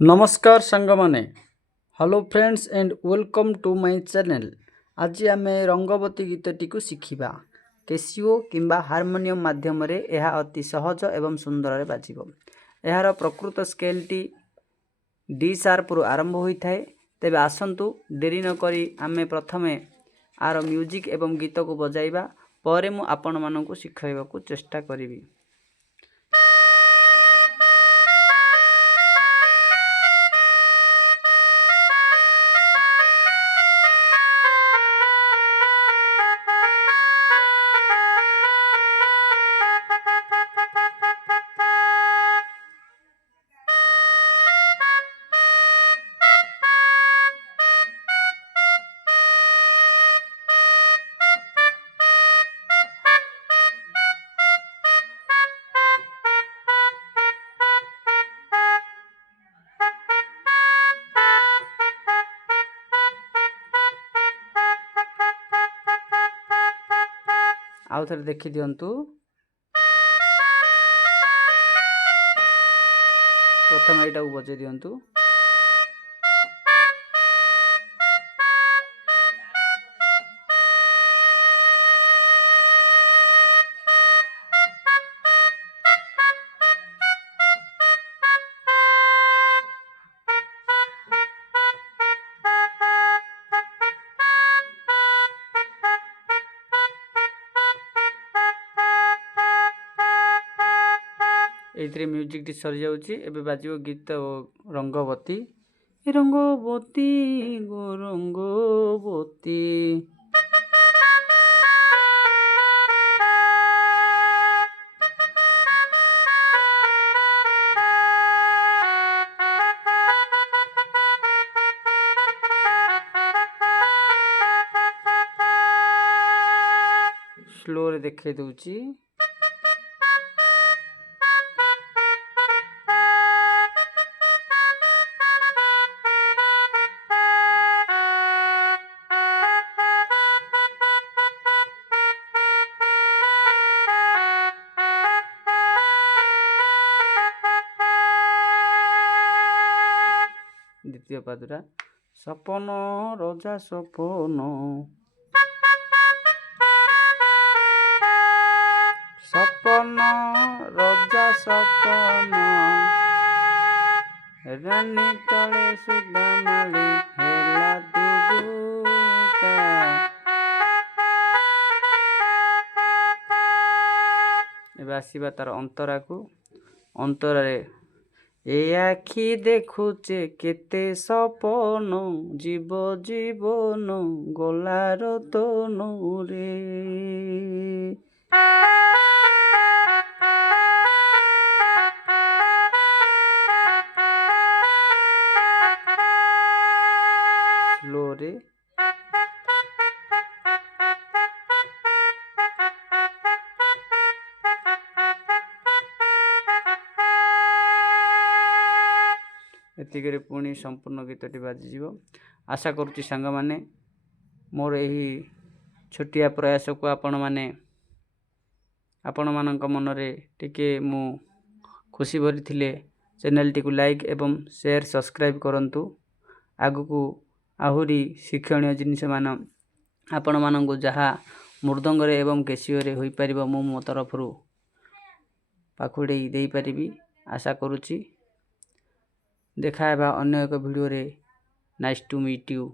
नमस्कार सांगमाने hello friends and welcome to my channel. आज आम रंगवती गीतटी को शिखा कैसियो किंबा हारमोनियम माध्यम रे यह अति सहज एवं सुंदर बाजिब। यार प्रकृत स्केलटी डी शार्प रु आरंभ होता है। तेबे आसंतु देरी न करी आमे प्रथमे आर म्यूजिक एवं गीत को बजाइबा परे मु आपण मानकु शिखाइबा को चेष्टा करिवि। आउ थे देखी दिंतु। प्रथम यहाँ को बजे दिंतु। ये म्यूजिक टी सरी जाउची। एबे बाजियो गीत रंगवती रंगवती गो रंगवती। स्लो रे देखे दूची। द्वितीय पादरा सपन रजा सपन सपन रजा सपन रानी तले सुदामाली हेला दुबुता। एबे आसीबा तार अंतरा को। अंतरा रे ए आखि देखुचे केते सपन जीव जीवन गलार तनु रे। स्लो रे एतिकरे पुणी संपूर्ण गीतटी बाजिଯିव। आशा करुच्ची सांग माने मोर यही छोटिया प्रयास को आपण मानक मनरे टिके मु खुशी भरी थिले चैनल टी को लाइक एवं शेयर सब्सक्राइब करंतु। आगु आहुरी शिक्षणीय जिनिस मान आपण मानक जहाँ मृदंग रे एवं कैसियो रे होई परिबो मु मो तरफरु पाखुडे देई परिबी। आशा करुच्ची देखा अन्य एक वीडियो रे। Nice to meet you.